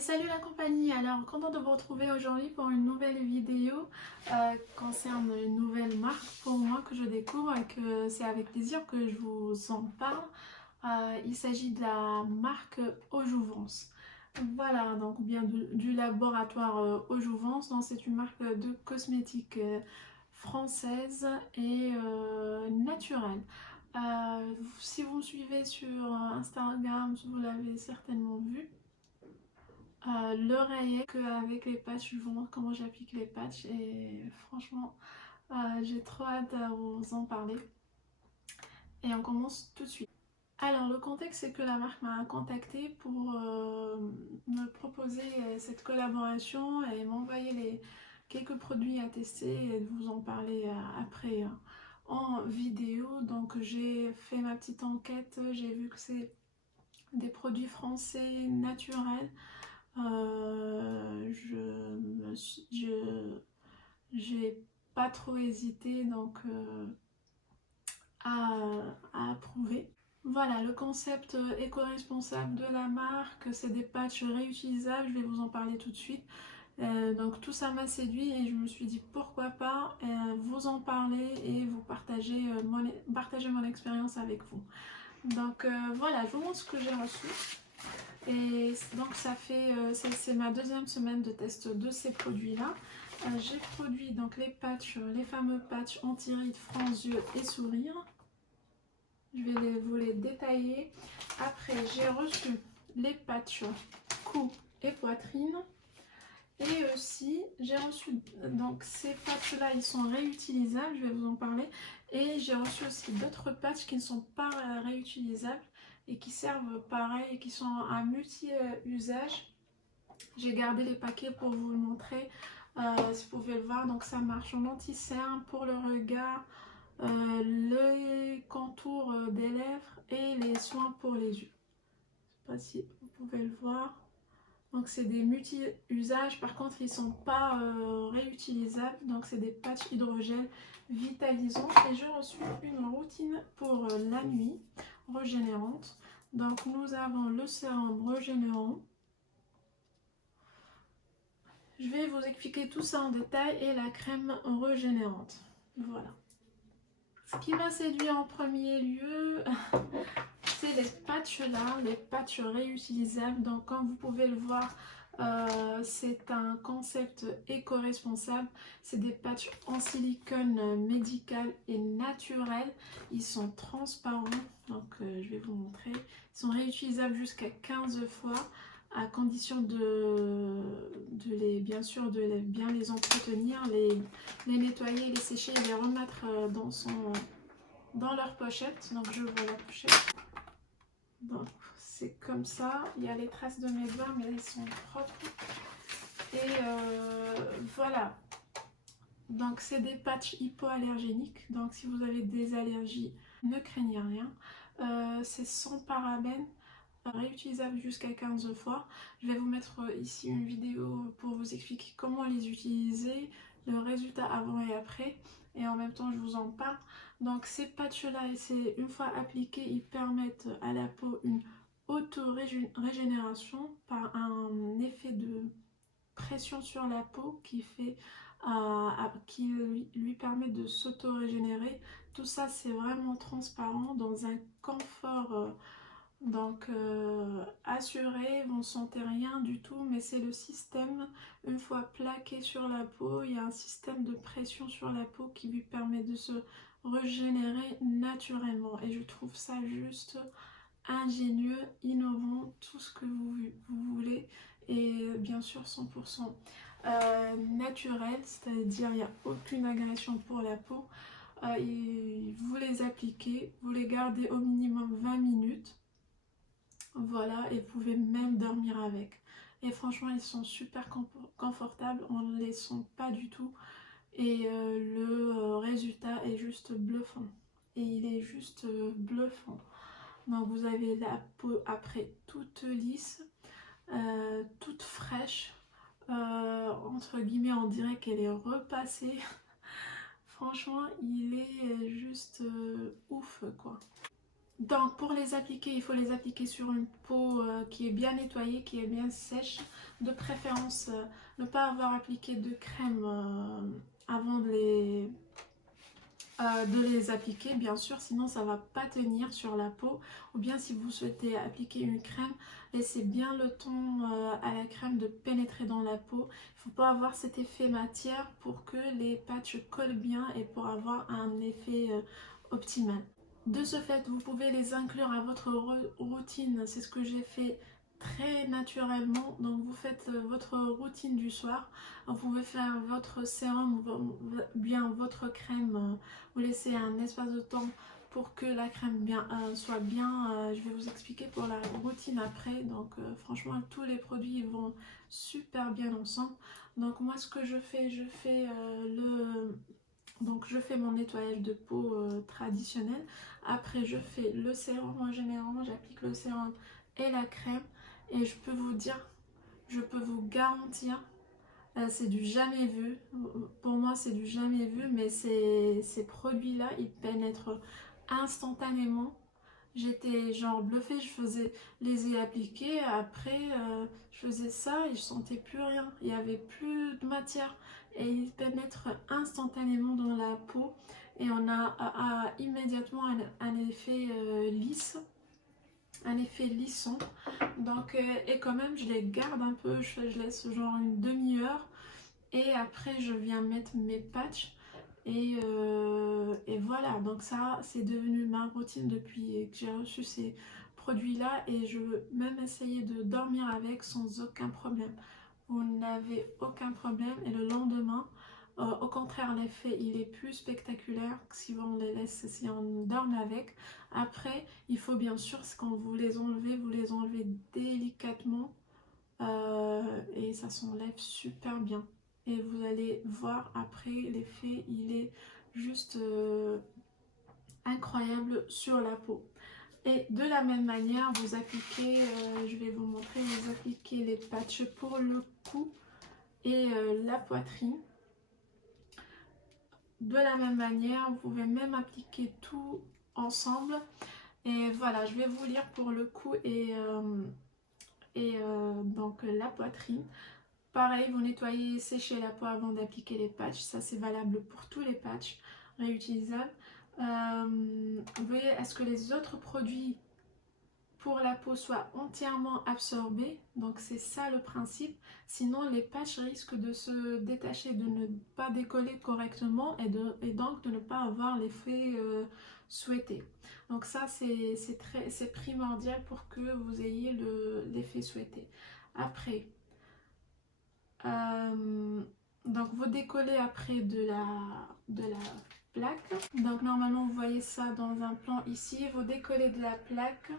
Salut la compagnie, alors content de vous retrouver aujourd'hui pour une nouvelle vidéo concerne une nouvelle marque pour moi que je découvre et que c'est avec plaisir que je vous en parle. Il s'agit de la marque Aujouvence. Voilà, donc bien du laboratoire Aujouvence. Donc c'est une marque de cosmétiques française et naturelle. Si vous me suivez sur Instagram, vous l'avez certainement vu. L'oreiller qu'avec les patchs, je vous montre comment j'applique les patchs et franchement j'ai trop hâte à vous en parler et on commence tout de suite. Alors le contexte c'est que la marque m'a contacté pour me proposer cette collaboration et m'envoyer quelques produits à tester et de vous en parler après en vidéo. Donc j'ai fait ma petite enquête, j'ai vu que c'est des produits français naturels. J'ai pas trop hésité donc à approuver. Voilà, le concept éco-responsable de la marque, c'est des patchs réutilisables, je vais vous en parler tout de suite. Donc tout ça m'a séduit et je me suis dit pourquoi pas vous en parler et vous partager mon expérience avec vous. Donc voilà, je vous montre ce que j'ai reçu. Et donc c'est ma deuxième semaine de test de ces produits-là. J'ai produit donc les patchs, les fameux patchs anti-rides, franges, yeux et sourire. Je vais vous les détailler. Après j'ai reçu les patchs cou et poitrine. Et aussi j'ai reçu donc ces patchs là, ils sont réutilisables, je vais vous en parler. Et j'ai reçu aussi d'autres patchs qui ne sont pas réutilisables et qui servent pareil et qui sont à multi-usage. J'ai gardé les paquets pour vous le montrer, si vous pouvez le voir. Donc ça marche en anti-cerne pour le regard, les contours des lèvres et les soins pour les yeux. Je ne sais pas si vous pouvez le voir. Donc c'est des multi-usages, par contre ils ne sont pas réutilisables. Donc c'est des patchs hydrogel vitalisants. Et j'ai reçu une routine pour la nuit régénérante. Donc nous avons le sérum régénérant. Je vais vous expliquer tout ça en détail et la crème régénérante. Voilà. Ce qui m'a séduit en premier lieu, c'est les patchs là, les patchs réutilisables. Donc comme vous pouvez le voir, c'est un concept éco-responsable. C'est des patchs en silicone médical et naturel. Ils sont transparents, donc je vais vous montrer. Ils sont réutilisables jusqu'à 15 fois, à condition bien sûr de bien les entretenir, les nettoyer, les sécher et les remettre dans leur pochette. Donc je vois la pochette. Donc c'est comme ça, il y a les traces de mes doigts mais elles sont propres. Et voilà, donc c'est des patchs hypoallergéniques, donc si vous avez des allergies ne craignez rien. C'est sans parabènes, réutilisable jusqu'à 15 fois. Je vais vous mettre ici une vidéo pour vous expliquer comment les utiliser, le résultat avant et après, et en même temps je vous en parle. Donc ces patchs là, une fois appliqués, ils permettent à la peau une auto-régénération par un effet de pression sur la peau qui lui permet de s'auto-régénérer. Tout ça c'est vraiment transparent dans un confort assuré, vous ne sentez rien du tout, mais c'est le système, une fois plaqué sur la peau, il y a un système de pression sur la peau qui lui permet de se régénérer naturellement. Et je trouve ça juste ingénieux, innovant, tout ce que vous voulez, et bien sûr 100% naturel, c'est-à-dire il n'y a aucune agression pour la peau. Vous les appliquez, vous les gardez au minimum 20 minutes. Voilà, et vous pouvez même dormir avec. Et franchement, ils sont super confortables, on ne les sent pas du tout. Et le résultat est juste bluffant. Et il est juste bluffant. Donc vous avez la peau après toute lisse, toute fraîche. Entre guillemets, on dirait qu'elle est repassée. Franchement, il est juste ouf quoi. Donc pour les appliquer, il faut les appliquer sur une peau qui est bien nettoyée, qui est bien sèche. De préférence, ne pas avoir appliqué de crème avant de les appliquer, bien sûr, sinon ça va pas tenir sur la peau. Ou bien si vous souhaitez appliquer une crème, laissez bien le temps à la crème de pénétrer dans la peau. Il faut pas avoir cet effet matière pour que les patchs collent bien et pour avoir un effet optimal. De ce fait, vous pouvez les inclure à votre routine. C'est ce que j'ai fait très naturellement. Donc vous faites votre routine du soir. Vous pouvez faire votre sérum, bien votre crème. Vous laissez un espace de temps pour que la crème soit bien. Je vais vous expliquer pour la routine après. Donc franchement, tous les produits vont super bien ensemble. Donc moi, ce que je fais donc je fais mon nettoyage de peau traditionnel. Après je fais le sérum en général, j'applique le sérum et la crème. Et je peux vous dire, je peux vous garantir, c'est du jamais vu. Pour moi c'est du jamais vu, mais ces produits-là, ils pénètrent instantanément. J'étais genre bluffée, les ai appliqués, après je faisais ça et je sentais plus rien, il n'y avait plus de matière et ils pénètrent instantanément dans la peau et on a immédiatement un effet lisse, un effet lissant. Donc et quand même je les garde un peu, je laisse genre une demi-heure et après je viens mettre mes patchs. Et voilà, donc ça c'est devenu ma routine depuis que j'ai reçu ces produits là et je veux même essayer de dormir avec sans aucun problème. Vous n'avez aucun problème et le lendemain, au contraire, l'effet il est plus spectaculaire que si on les laisse, si on dorme avec. Après, il faut bien sûr, quand vous les enlevez délicatement et ça s'enlève super bien. Et vous allez voir après l'effet, il est juste incroyable sur la peau. Et de la même manière, vous appliquez, je vais vous montrer, vous appliquez les patchs pour le cou et la poitrine. De la même manière, vous pouvez même appliquer tout ensemble. Et voilà, je vais vous lire pour le cou et donc la poitrine. Pareil, vous nettoyez et séchez la peau avant d'appliquer les patchs. Ça, c'est valable pour tous les patchs réutilisables. Vous voyez, est-ce que les autres produits pour la peau soient entièrement absorbés? Donc, c'est ça le principe. Sinon, les patchs risquent de se détacher, de ne pas décoller correctement et donc de ne pas avoir l'effet souhaité. Donc ça, c'est primordial pour que vous ayez l'effet souhaité. Après, donc vous décollez après de la plaque. Donc normalement vous voyez ça dans un plan ici. Vous décollez de la plaque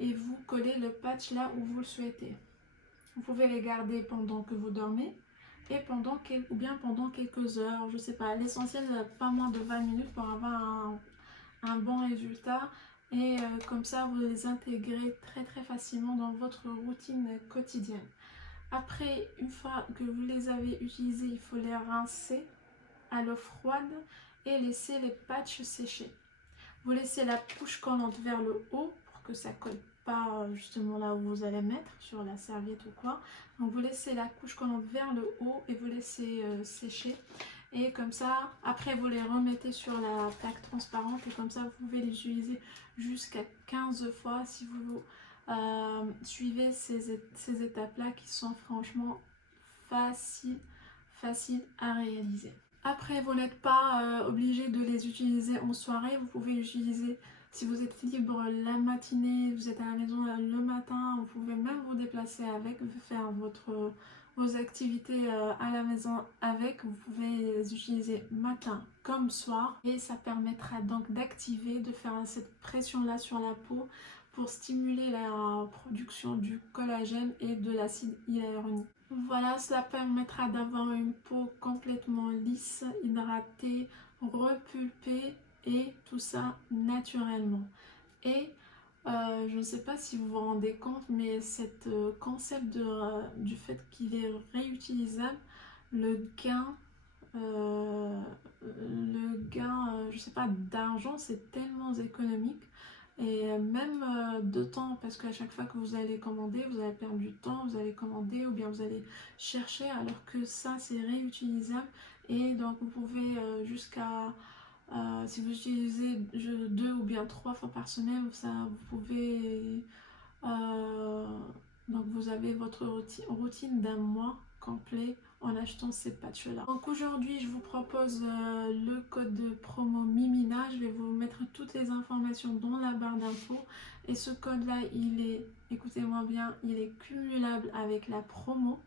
et vous collez le patch là où vous le souhaitez. Vous pouvez les garder pendant que vous dormez et ou bien pendant quelques heures. Je sais pas, l'essentiel pas moins de 20 minutes pour avoir un bon résultat. Et comme ça vous les intégrez très très facilement dans votre routine quotidienne. Après, une fois que vous les avez utilisés, il faut les rincer à l'eau froide et laisser les patchs sécher. Vous laissez la couche collante vers le haut pour que ça ne colle pas justement là où vous allez mettre, sur la serviette ou quoi. Donc vous laissez la couche collante vers le haut et vous laissez sécher. Et comme ça, après vous les remettez sur la plaque transparente et comme ça vous pouvez les utiliser jusqu'à 15 fois si vous suivez ces étapes-là qui sont franchement faciles à réaliser. Après, vous n'êtes pas obligé de les utiliser en soirée, vous pouvez les utiliser si vous êtes libre la matinée, vous êtes à la maison le matin, vous pouvez même vous déplacer avec, faire vos activités à la maison avec, vous pouvez les utiliser matin comme soir et ça permettra donc d'activer, de faire cette pression là sur la peau pour stimuler la production du collagène et de l'acide hyaluronique. Voilà, cela permettra d'avoir une peau complètement lisse, hydratée, repulpée et tout ça naturellement. Et je ne sais pas si vous vous rendez compte, mais cette concept du fait qu'il est réutilisable, le gain le gain, je sais pas, d'argent, c'est tellement économique. Et même de temps, parce qu'à chaque fois que vous allez commander, vous allez perdre du temps, vous allez commander ou bien vous allez chercher, alors que ça c'est réutilisable. Et donc vous pouvez jusqu'à, si vous utilisez 2 ou bien 3 fois par semaine, ça, vous pouvez, euh, donc vous avez votre routine d'un mois complet en achetant ces patchs-là. Donc aujourd'hui, je vous propose le code de promo Mimina. Je vais vous mettre toutes les informations dans la barre d'infos. Et ce code-là, il est, écoutez-moi bien, il est cumulable avec la promo.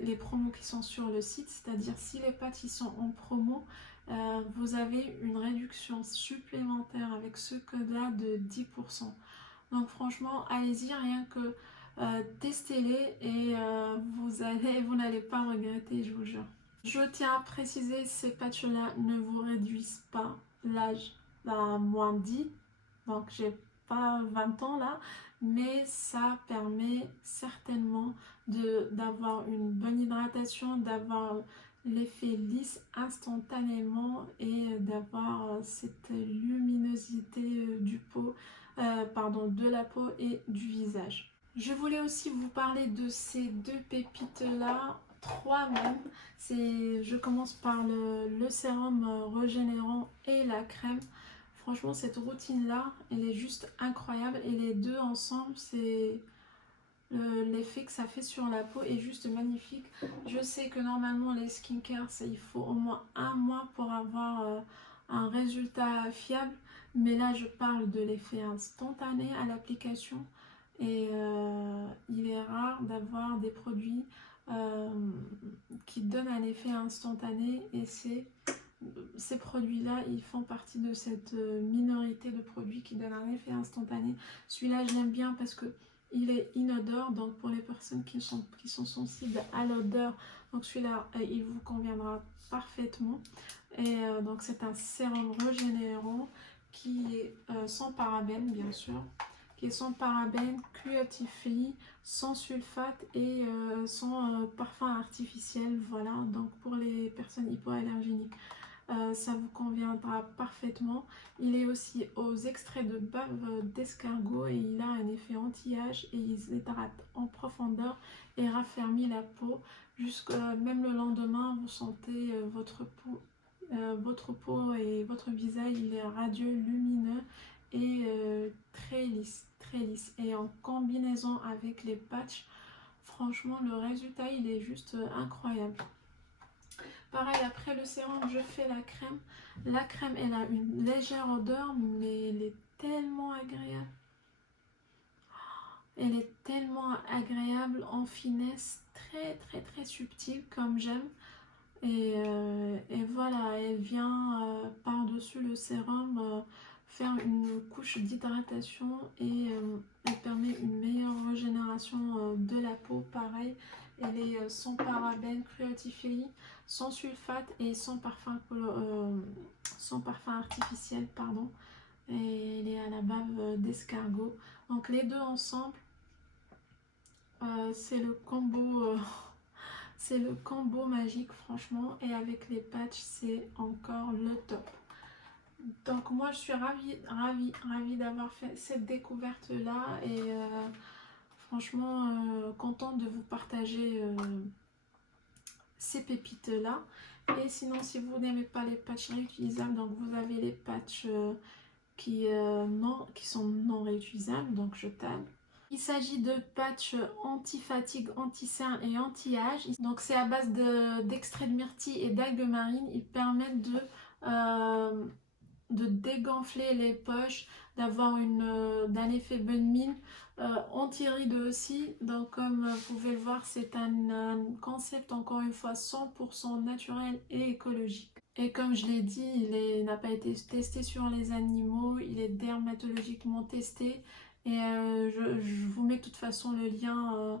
Les promos qui sont sur le site, c'est-à-dire si les patchs ils sont en promo, vous avez une réduction supplémentaire avec ce code-là de 10%. Donc franchement, allez-y, rien que testez-les et vous n'allez pas regretter, je vous jure. Je tiens à préciser, ces patchs-là ne vous réduisent pas l'âge à moins 10, donc j'ai pas 20 ans là, mais ça permet certainement d'avoir une bonne hydratation, d'avoir l'effet lisse instantanément et d'avoir cette luminosité de la peau et du visage. Je voulais aussi vous parler de ces 2 pépites-là, 3 même. Je commence par le sérum régénérant et la crème. Franchement, cette routine-là, elle est juste incroyable. Et les deux ensemble, c'est l'effet que ça fait sur la peau est juste magnifique. Je sais que normalement, les skincare, il faut au moins 1 mois pour avoir un résultat fiable. Mais là, je parle de l'effet instantané à l'application. Et il est rare d'avoir des produits qui donnent un effet instantané. Et ces produits-là, ils font partie de cette minorité de produits qui donnent un effet instantané. Celui-là, je l'aime bien parce que il est inodore, donc pour les personnes qui sont sensibles à l'odeur, donc celui-là, il vous conviendra parfaitement. Et donc c'est un sérum régénérant qui est sans parabènes, bien sûr, qui est sans parabènes, cruelty-free, sans sulfate et sans parfum artificiel. Voilà, donc pour les personnes hypoallergéniques, ça vous conviendra parfaitement. Il est aussi aux extraits de bave d'escargot et il a un effet anti-âge et il hydrate en profondeur et raffermit la peau. Même le lendemain, vous sentez votre peau et votre visage, il est radieux, lumineux et très lisse, très lisse. Et en combinaison avec les patchs, franchement, le résultat, il est juste incroyable. Pareil, après le sérum, je fais la crème. La crème, elle a une légère odeur, mais elle est tellement agréable. Elle est tellement agréable en finesse, très très très subtile comme j'aime. Et voilà, elle vient par-dessus le sérum faire une couche d'hydratation et elle permet une meilleure régénération de la peau. Pareil, elle est sans parabènes, cruelty-free, sans sulfate et sans parfum artificiel, pardon. Et elle est à la bave d'escargot. Donc les deux ensemble, c'est le combo. C'est le combo magique, franchement, et avec les patchs, c'est encore le top. Donc moi, je suis ravie d'avoir fait cette découverte-là et franchement, contente de vous partager ces pépites-là. Et sinon, si vous n'aimez pas les patchs réutilisables, donc vous avez les patchs qui sont non réutilisables, donc jetables. Il s'agit de patchs anti-fatigue, anti-cerne et anti-âge. Donc c'est à base d'extrait de myrtille et d'algues marines. Ils permettent de dégonfler les poches, d'avoir d'un effet bonne mine, anti-rides aussi. Donc comme vous pouvez le voir, c'est un concept encore une fois 100% naturel et écologique. Et comme je l'ai dit, il n'a pas été testé sur les animaux, il est dermatologiquement testé. Et je vous mets de toute façon le lien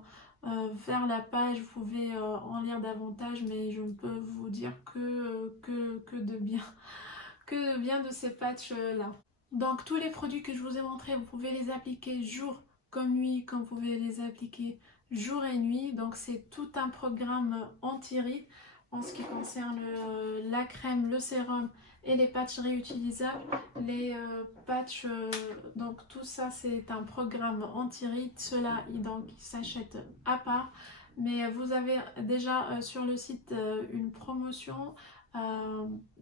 vers la page, vous pouvez en lire davantage, mais je ne peux vous dire que de bien, que de bien de ces patchs-là. Donc tous les produits que je vous ai montrés, vous pouvez les appliquer jour comme nuit, comme vous pouvez les appliquer jour et nuit. Donc c'est tout un programme anti-rides. en ce qui concerne la crème, le sérum et les patchs réutilisables. Les patchs, donc tout ça c'est un programme anti-rides, cela donc il s'achète à part. Mais vous avez déjà sur le site une promotion.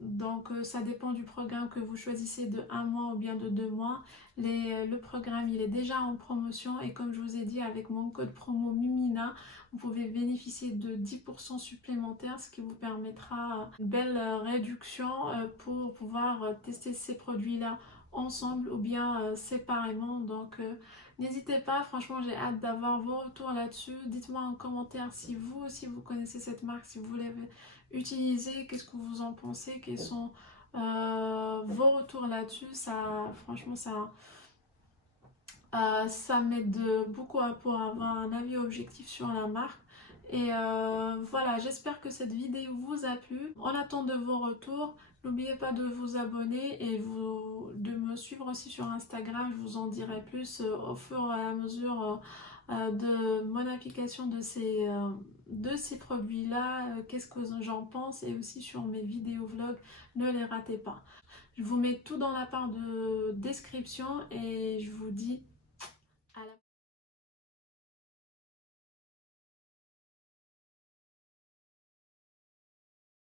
Donc ça dépend du programme que vous choisissez, de 1 mois ou bien de 2 mois. Le programme il est déjà en promotion et comme je vous ai dit, avec mon code promo Mimina, vous pouvez bénéficier de 10% supplémentaires, ce qui vous permettra une belle réduction pour pouvoir tester ces produits-là ensemble ou bien séparément. Donc n'hésitez pas, franchement j'ai hâte d'avoir vos retours là-dessus. Dites-moi en commentaire si vous aussi vous connaissez cette marque, si vous l'avez utilisée, qu'est-ce que vous en pensez, quels sont vos retours là-dessus. Ça, franchement ça m'aide beaucoup pour avoir un avis objectif sur la marque. Et voilà, j'espère que cette vidéo vous a plu. En attendant de vos retours, n'oubliez pas de vous abonner et de me suivre aussi sur Instagram. Je vous en dirai plus au fur et à mesure de mon application de ces produits-là. Qu'est-ce que j'en pense, et aussi sur mes vidéos vlogs, ne les ratez pas. Je vous mets tout dans la barre de description et je vous dis